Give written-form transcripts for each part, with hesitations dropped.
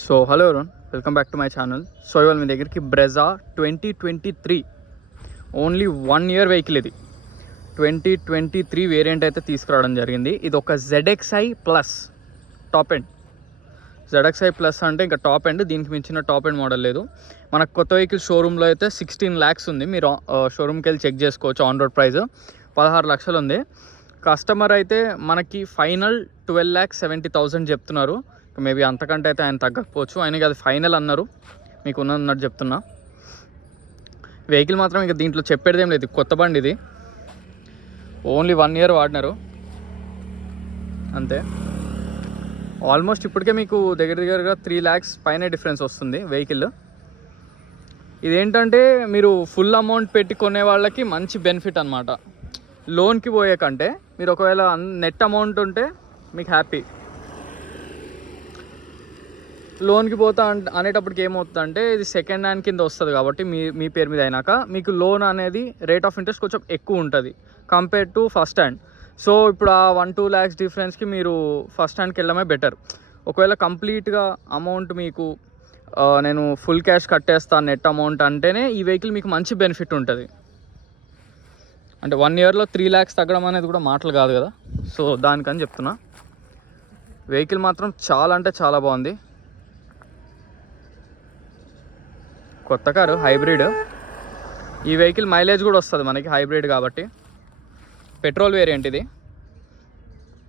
So hello everyone, welcome back to my channel. So ఇవాళ మీ దగ్గరికి Brezza 2023 only 1 year vehicle. ఇది 2023 variant అయితే తీసుకురావడం జరిగింది. ఇది ఒక ZXi plus top end. ZXi plus అంటే ఇంకా టాప్ ఎండ్, దీనికి మించిన టాప్ ఎండ్ మోడల్ లేదు. మనకు కొత్త వెహికల్ షోరూంలో అయితే 16 lakhs ఉంది. మీరు షోరూమ్కి వెళ్ళి చెక్ చేసుకోవచ్చు. ఆన్ రోడ్ ప్రైస్ 16 లక్షలు ఉంది. కస్టమర్ అయితే మనకి ఫైనల్ 12,70,000 చెప్తున్నారు. మేబీ అంతకంటే అయితే ఆయన తగ్గకపోవచ్చు. ఆయనకి అది ఫైనల్ అన్నారు. మీకు ఉన్నట్టు చెప్తున్నా. వెహికల్ మాత్రం ఇక దీంట్లో చెప్పేదేం లేదు. కొత్త బండి ఇది, ఓన్లీ 1 year వాడినారు అంతే. ఆల్మోస్ట్ ఇప్పటికే మీకు దగ్గరగా 3 lakhs పైన డిఫరెన్స్ వస్తుంది వెహికల్. ఇదేంటంటే మీరు ఫుల్ అమౌంట్ పెట్టి కొనే వాళ్ళకి మంచి బెనిఫిట్ అనమాట. లోన్కి పోయే కంటే మీరు ఒకవేళ నెట్ అమౌంట్ ఉంటే మీకు హ్యాపీ. లోన్కి పోతా అనేటప్పటికి ఏమవుతుందంటే ఇది సెకండ్ హ్యాండ్ కింద వస్తుంది కాబట్టి మీ పేరు మీద అయినాక మీకు లోన్ అనేది రేట్ ఆఫ్ ఇంట్రెస్ట్ కొంచెం ఎక్కువ ఉంటుంది compare to first hand. So ఇప్పుడు ఆ 1-2 lakhs డిఫరెన్స్కి మీరు ఫస్ట్ హ్యాండ్కి వెళ్ళడమే బెటర్. ఒకవేళ కంప్లీట్గా అమౌంట్ మీకు నేను ఫుల్ క్యాష్ కట్టేస్తాను నెట్ అమౌంట్ అంటేనే ఈ వెహికల్ మీకు మంచి బెనిఫిట్ ఉంటుంది. అంటే 1 yearలో 3 lakhs తగ్గడం అనేది కూడా మాటలు కాదు కదా. సో దానికని చెప్తున్నా. వెహికల్ మాత్రం చాలా అంటే చాలా బాగుంది. కొత్త కారు, హైబ్రిడ్. ఈ వెహికల్ మైలేజ్ కూడా వస్తుంది మనకి, హైబ్రిడ్ కాబట్టి. పెట్రోల్ వేరియంట్ ఇది.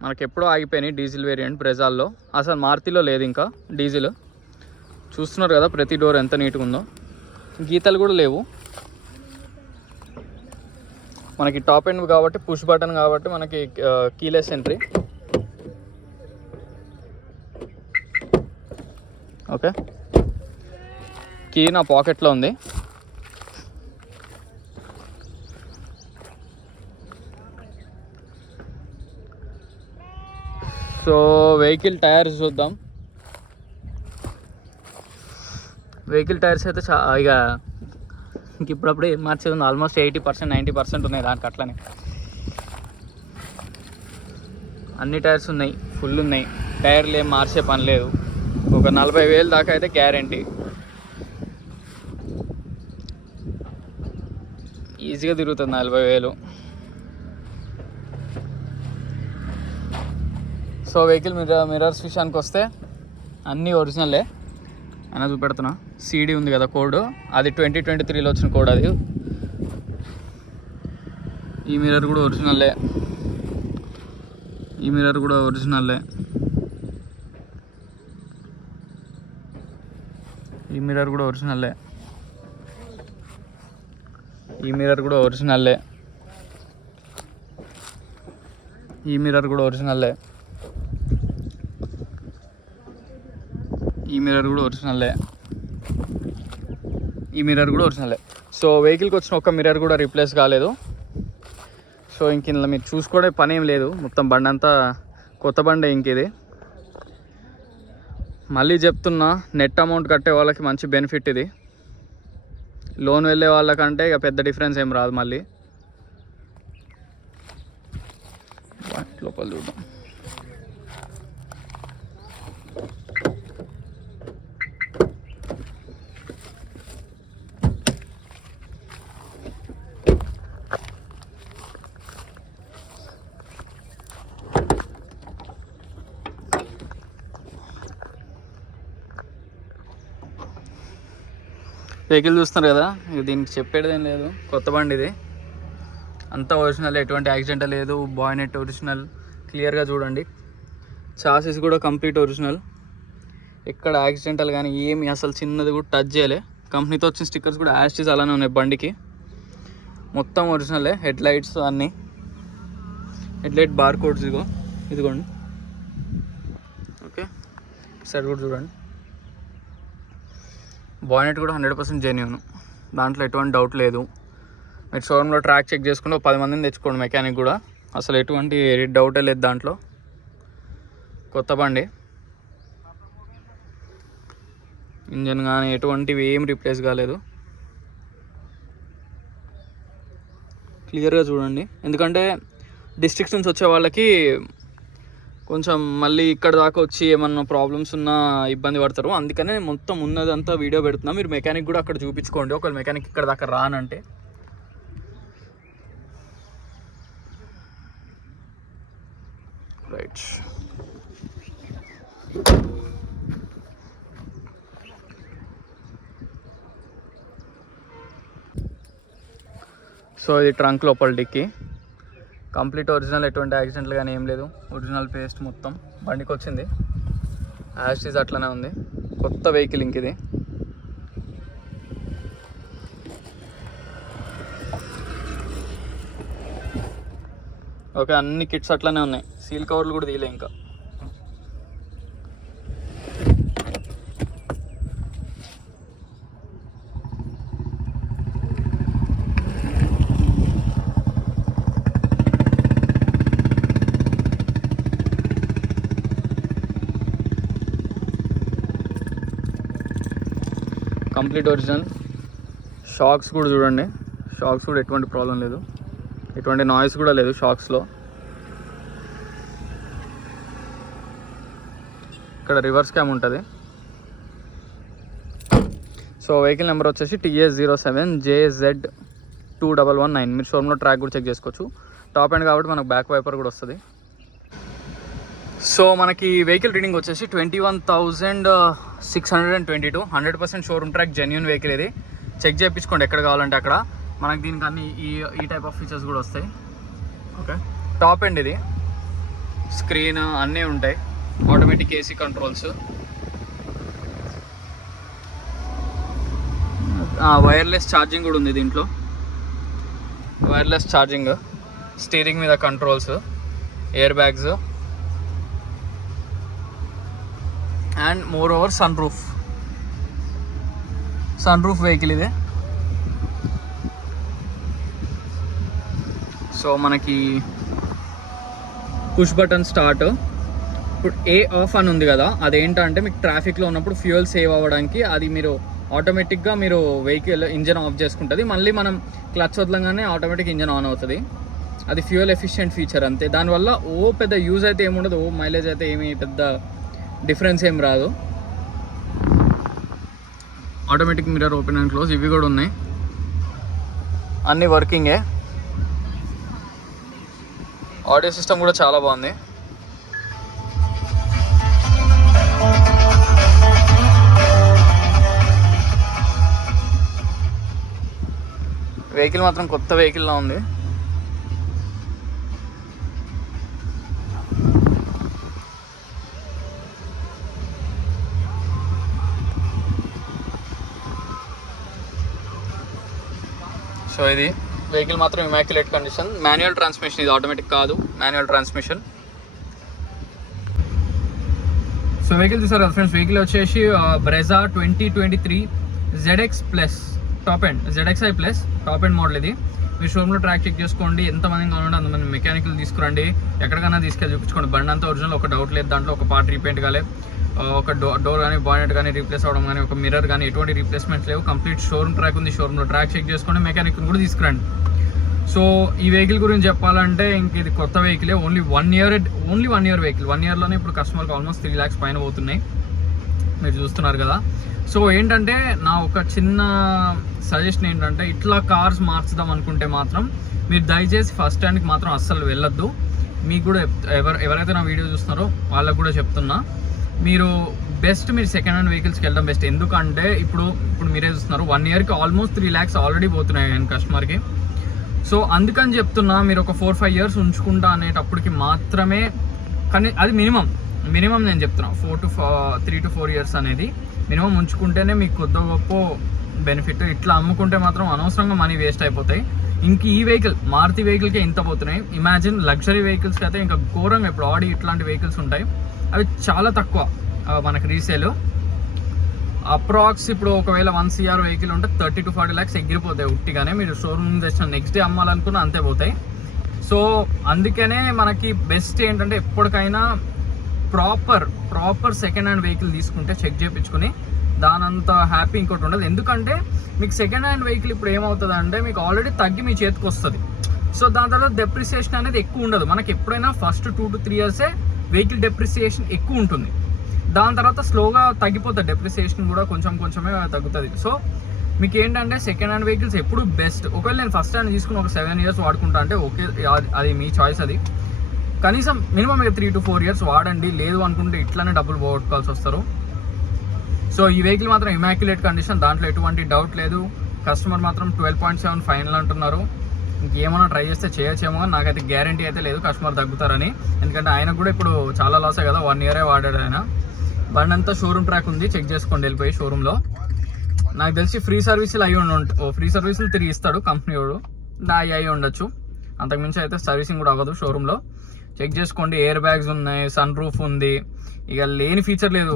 మనకి ఎప్పుడో ఆగిపోయినాయి డీజిల్ వేరియంట్ బ్రెజాల్లో. అసలు మారుతిలో లేదు ఇంకా డీజిల్. చూస్తున్నారు కదా ప్రతి డోర్ ఎంత నీట్గా ఉందో. గీతలు కూడా లేవు. మనకి టాప్ ఎండ్ కాబట్టి పుష్ బటన్ కాబట్టి మనకి కీలెస్ ఎంట్రీ. ఓకే, కీ నా పాకెట్లో ఉంది. సో వెహికల్ టైర్స్ చూద్దాం. వెహికల్ టైర్స్ అయితే ఇక ఇప్పుడప్పుడే మార్చేది ఉంది. ఆల్మోస్ట్ 80% 90% ఉన్నాయి దానికి. అట్లనే అన్ని టైర్స్ ఉన్నాయి, ఫుల్ ఉన్నాయి. టైర్లు ఏం మార్చే పని లేదు. ఒక 40,000 దాకా అయితే గ్యారంటీ. ఈజీగా తిరుగుతుంది 40,000. సో వెహికల్ మిర్రర్స్ విషయానికి వస్తే అన్నీ ఒరిజినలే. అయినా చూపెడుతున్నా. CD ఉంది కదా కోడ్, అది 2023లో వచ్చిన కోడ్ అది. ఈ మిర్రర్ కూడా ఒరిజినలే. ఈ మిర్రర్ కూడా ఒరిజినలే. ఈ మిర్రర్ కూడా ఒరిజినలే. ఈ మిర్రర్ కూడా ఒరిజినల్లే. ఈ మిర్రర్ కూడా ఒరిజినల్లే. ఈ మిర్రర్ కూడా ఒరిజినల్లే. ఈ మిర్రర్ కూడా ఒరిజినల్లే. సో వెహికల్కి వచ్చిన ఒక్క మిర్రర్ కూడా రీప్లేస్ కాలేదు. సో ఇంక ఇందులో మీరు చూసుకోవడం పని ఏం లేదు. మొత్తం బండి అంతా కొత్త బండే. ఇంక ఇది మళ్ళీ చెప్తున్నా, నెట్ అమౌంట్ కట్టే వాళ్ళకి మంచి బెనిఫిట్ ఇది. లోన్ వెళ్ళే వాళ్ళకంటే ఇక పెద్ద డిఫరెన్స్ ఏం రాదు. మళ్ళీ లోపల చూద్దాం. వెహికల్ చూస్తున్నారు కదా, ఇక దీనికి చెప్పేది ఏం లేదు. కొత్త బండి ఇది, అంతా ఒరిజినల్. ఎటువంటి యాక్సిడెంట్ లేదు. బాయ్నెట్ ఒరిజినల్, క్లియర్గా చూడండి. చాసిస్ కూడా కంప్లీట్ ఒరిజినల్. ఎక్కడ యాక్సిడెంటల్ కానీ ఏమి అసలు చిన్నది కూడా టచ్ చేయలే. కంపెనీతో వచ్చిన స్టిక్కర్స్ కూడా యాస్టీస్ అలానే ఉన్నాయి బండికి. మొత్తం ఒరిజినలే. హెడ్ లైట్స్ అన్నీ, హెడ్ లైట్ బార్ కోడ్స్ ఇదిగోండి. ఓకే, సైడ్ కూడా చూడండి. బాయ్నెట్ కూడా 100% జెన్యూన్, దాంట్లో ఎటువంటి డౌట్ లేదు. మీరు షోరూంలో ట్రాక్ చెక్ చేసుకుంటే 10 మందిని తెచ్చుకోండి మెకానిక్ కూడా, అసలు ఎటువంటి డౌటే లేదు దాంట్లో. కొత్త బండి. ఇంజన్ కానీ ఎటువంటివి ఏం రీప్లేస్ కాలేదు. క్లియర్గా చూడండి. ఎందుకంటే డిస్ట్రిక్ట్స్ నుంచి వచ్చే వాళ్ళకి కొంచెం మళ్ళీ ఇక్కడ దాకా వచ్చి ఏమన్నా ప్రాబ్లమ్స్ ఉన్నా ఇబ్బంది పడతారు. అందుకనే మొత్తం ఉన్నదంతా వీడియో పెడుతున్నా. మీరు మెకానిక్ కూడా అక్కడ చూపించుకోండి, ఒకవేళ మెకానిక్ ఇక్కడ దాకా రానంటే. రైట్, సో ఇది ట్రంక్ లోపల డిక్కీ కంప్లీట్ ఒరిజినల్, ఎటువంటి యాక్సిడెంట్లు కానీ ఏం లేదు. ఒరిజినల్ పేస్ట్ మొత్తం బండికి వచ్చింది, యాజ్ ఈజ్ అట్లనే ఉంది. కొత్త వెహికల్ ఇంక ఇది. ఓకే, అన్ని కిట్స్ అట్లనే ఉన్నాయి, సీల్ కవర్లు కూడా తీయలే ఇంకా. Complete original. షాక్స్ కూడా చూడండి, షాక్స్ కూడా ఎటువంటి ప్రాబ్లం లేదు, ఎటువంటి నాయిస్ కూడా లేదు షాక్స్లో. ఇక్కడ రివర్స్ క్యామ్ ఉంటుంది. సో వెహికల్ నెంబర్ వచ్చేసి TS07JZ2119. మీరు షోరూంలో ట్రాక్ కూడా చెక్ చేసుకోవచ్చు. టాప్ ఎండ్ కాబట్టి మనకు బ్యాక్ వైపర్ కూడా వస్తుంది. సో మనకి వెహికల్ రీడింగ్ వచ్చేసి 21,622. 100% షోరూమ్ ట్రాక్, జెన్యూన్ వెహికల్. ఇది చెక్ చేయించుకోండి ఎక్కడ కావాలంటే అక్కడ. మనకి దీనికి అన్ని ఈ టైప్ ఆఫ్ ఫీచర్స్ కూడా వస్తాయి. ఓకే, టాప్ ఎండ్ ఇది, స్క్రీన్ అన్నీ ఉంటాయి, automatic AC controls, wireless charging కూడా ఉంది దీంట్లో. వైర్లెస్ ఛార్జింగ్, స్టీరింగ్ మీద controls, air bags and moreover sun roof vehicle ఇది. సో మనకి పుష్ బటన్ స్టార్ట్. ఇప్పుడు ఏ ఆఫ్ అని ఉంది కదా, అదేంటంటే మీకు ట్రాఫిక్లో ఉన్నప్పుడు ఫ్యూయల్ సేవ్ అవ్వడానికి అది మీరు ఆటోమేటిక్గా మీరు వెహికల్ ఇంజన్ ఆఫ్ చేసుకుంటుంది. మళ్ళీ మనం క్లచ్ వదలంగానే ఆటోమేటిక్ ఇంజన్ ఆన్ అవుతుంది. అది ఫ్యూయల్ ఎఫిషియెంట్ ఫీచర్ అంతే. దానివల్ల పెద్ద యూజ్ అయితే ఏముండదు, మైలేజ్ అయితే ఏమి పెద్ద డిఫరెన్స్ ఏం రాదు. Automatic mirror open and close ఇవి కూడా ఉన్నాయి, అన్నీ వర్కింగే. ఆడియో సిస్టమ్ కూడా చాలా బాగుంది. వెహికల్ మాత్రం కొత్త వెహికల్లా ఉంది. సో ఇది వెహికల్ మాత్రం ఇమాక్యులేట్ కండిషన్. మాన్యువల్ ట్రాన్స్మిషన్, ఇది ఆటోమేటిక్ కాదు, మాన్యువల్ ట్రాన్స్మిషన్. సో వెహికల్ చూసారు కదా ఫ్రెండ్స్, వెహికల్ వచ్చేసి Brezza 2023 ZX plus top end, ZXi plus top end model. ఇది మీ షోరూంలో ట్రాక్ చెక్ చేసుకోండి, ఎంతమంది కావాలంటే అంతమంది మెకానికల్ తీసుకురండి, ఎక్కడికైనా తీసుకెళ్ళి చూపించుకోండి. బండి అంతా ఒరిజినల్, ఒక డౌట్ లేదు దాంట్లో. ఒక పార్ట్ రీపెయింట్ కాలే, ఒక డోర్ కానీ బానెట్ కానీ రీప్లేస్ అవ్వడం కానీ, ఒక మిర్రర్ కానీ ఎటువంటి రీప్లేస్మెంట్స్ లేవు. కంప్లీట్ షోరూమ్ ట్రాక్ ఉంది, షోరూంలో ట్రాక్ చెక్ చేసుకోండి, మెకానిక్ కూడా తీసుకురండి. సో ఈ వెహికల్ గురించి చెప్పాలంటే ఇంక ఇది కొత్త వెహికలే, ఓన్లీ 1 year వెహికల్. 1 yearలోనే ఇప్పుడు కస్టమర్కి ఆల్మోస్ట్ 3 lakhs పైన పోతున్నాయి, మీరు చూస్తున్నారు కదా. సో ఏంటంటే నా ఒక చిన్న సజెషన్ ఏంటంటే, ఇట్లా కార్స్ మార్చుదాం అనుకుంటే మాత్రం మీరు దయచేసి ఫస్ట్ హ్యాండ్కి మాత్రం అస్సలు వెళ్ళొద్దు. మీకు కూడా ఎవరైతే నా వీడియో చూస్తున్నారో వాళ్ళకు కూడా చెప్తున్నా, మీరు సెకండ్ హ్యాండ్ వెహికల్స్కి వెళ్ళడం బెస్ట్. ఎందుకంటే ఇప్పుడు మీరే చూస్తున్నారు 1 yearకి ఆల్మోస్ట్ 3 lakhs ఆల్రెడీ పోతున్నాయి ఆయన కస్టమర్కి. సో అందుకని చెప్తున్నా, మీరు ఒక 4-5 years ఉంచుకుంటా అనేటప్పటికి మాత్రమే, కానీ అది మినిమం నేను చెప్తున్నా. 3 to 4 years అనేది మినిమం ఉంచుకుంటేనే మీకు కొద్ది గొప్ప బెనిఫిట్. ఇట్లా అమ్ముకుంటే మాత్రం అనవసరంగా మనీ వేస్ట్ అయిపోతాయి. ఇంక ఈ వెహికల్ మారుతి వెహికల్కే ఇంత పోతున్నాయి, ఇమాజిన్ లగ్జరీ వెహికల్స్కి అయితే ఇంకా ఘోరంగా. ఇప్పుడు ఆడి ఇట్లాంటి వెహికల్స్ ఉంటాయి, అవి చాలా తక్కువ మనకి రీసేల్. అప్రాక్స్ ఇప్పుడు ఒకవేళ 1 CR వెహికల్ ఉంటే 30 to 40 lakhs ఎగిరిపోతాయి ఉట్టిగానే. మీరు షోరూమ్ నుంచి తెచ్చిన నెక్స్ట్ డే అమ్మాలనుకున్నా అంతే పోతాయి. సో అందుకనే మనకి బెస్ట్ ఏంటంటే, ఎప్పటికైనా ప్రాపర్ సెకండ్ హ్యాండ్ వెహికల్ తీసుకుంటే చెక్ చేయించుకుని, దానంత హ్యాపీ ఇంకోటి ఉండదు. ఎందుకంటే మీకు సెకండ్ హ్యాండ్ వెహికల్ ఇప్పుడు ఏమవుతుంది అంటే, మీకు ఆల్రెడీ తగ్గి మీ చేతికి వస్తుంది. సో దాని తర్వాత డెప్రిసియేషన్ అనేది ఎక్కువ ఉండదు. మనకి ఎప్పుడైనా first 2 to 3 years vehicle depreciation ఎక్కువ ఉంటుంది. దాని తర్వాత స్లోగా తగ్గిపోతుంది, డెప్రిసియేషన్ కూడా కొంచెమే తగ్గుతుంది. సో మీకు ఏంటంటే సెకండ్ హ్యాండ్ వెహికల్స్ ఎప్పుడు బెస్ట్. ఒకవేళ నేను ఫస్ట్ హ్యాండ్ తీసుకుని ఒక 7 years వాడుకుంటా అంటే ఓకే, అది మీ చాయిస్. అది కనీసం మినిమం 3 to 4 years వాడండి. లేదు అనుకుంటే ఇట్లానే డబ్బులు పోగొట్టుకోవాల్సి వస్తారు. సో ఈ వెహికల్ మాత్రం ఇమాక్యులేట్ కండిషన్, దాంట్లో ఎటువంటి డౌట్ లేదు. కస్టమర్ మాత్రం 12.7 ఫైనల్ అంటున్నారు. ఇంకేమైనా ట్రై చేస్తే చేయొచ్చేమో, నాకైతే గ్యారంటీ అయితే లేదు కస్టమర్ తగ్గుతారని. ఎందుకంటే ఆయన కూడా ఇప్పుడు చాలా లాసే కదా, 1 year వాడాడు ఆయన. బండి అంతా షోరూమ్ ట్రాక్ ఉంది, చెక్ చేసుకోండి వెళ్ళిపోయి షోరూంలో. నాకు తెలిసి ఫ్రీ సర్వీసులు ఫ్రీ సర్వీసులు తిరిగి ఇస్తాడు కంపెనీ వాడు, అయి ఉండొచ్చు. అంతకుమించి అయితే సర్వీసింగ్ కూడా అవ్వదు షోరూంలో. చెక్ చేసుకోండి. ఎయిర్ బ్యాగ్స్ ఉన్నాయి, సన్ రూఫ్ ఉంది, ఇక లేని ఫీచర్ లేదు.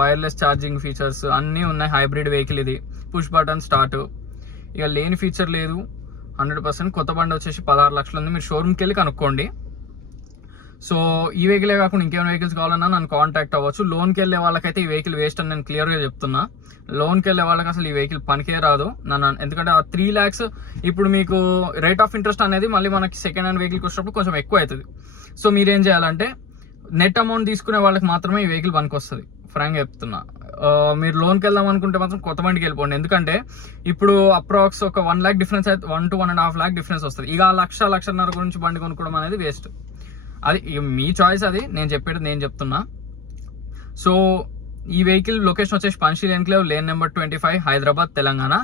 వైర్లెస్ ఛార్జింగ్ ఫీచర్స్ అన్నీ ఉన్నాయి. హైబ్రిడ్ వెహికల్ ఇది, పుష్ బటన్ స్టార్ట్, ఇక లేని ఫీచర్ లేదు. 100% కొత్త బండి వచ్చేసి 16 లక్షలు ఉంది. మీరు షోరూమ్కి వెళ్ళి కనుక్కోండి. సో ఈ వెహికలే కాకుండా ఇంకేమైనా వెహికల్స్ కావాలన్నా నన్ను కాంటాక్ట్ అవ్వచ్చు. లోన్కి వెళ్ళే వాళ్ళకైతే ఈ వెహికల్ వేస్ట్ అని నేను క్లియర్గా చెప్తున్నా. లోన్కి వెళ్ళే వాళ్ళకి అసలు ఈ వెహికల్ పనికే రాదు ఎందుకంటే ఆ 3 lakhs ఇప్పుడు మీకు రేట్ ఆఫ్ ఇంట్రెస్ట్ అనేది మళ్ళీ మనకి సెకండ్ హ్యాండ్ వెహికల్కి వచ్చినప్పుడు కొంచెం ఎక్కువ అవుతుంది. సో మీరేం చేయాలంటే నెట్ అమౌంట్ తీసుకునే వాళ్ళకి మాత్రమే ఈ వెహికల్ పనికి వస్తుంది, ఫ్రాంక్గా చెప్తున్నా. మీరు లోన్కి వెళ్దాం అనుకుంటే మాత్రం కొత్త బండికి వెళ్ళిపోండి. ఎందుకంటే ఇప్పుడు అప్రాక్స్ ఒక 1 lakh డిఫరెన్స్ అయితే 1 to 1.5 lakh డిఫరెన్స్ వస్తుంది. ఇక 1,00,000 గురించి బండి కొనుక్కోవడం అనేది వేస్ట్. అది మీ చాయిస్, అది నేను చెప్పేది నేను చెప్తున్నా. సో ఈ వెహికల్ లొకేషన్ వచ్చేసి Panchsheel enclave, lane number 25, Hyderabad, Telangana.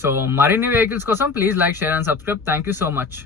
So మరిన్ని వెహికల్స్ కోసం please like, share and subscribe. Thank you so much.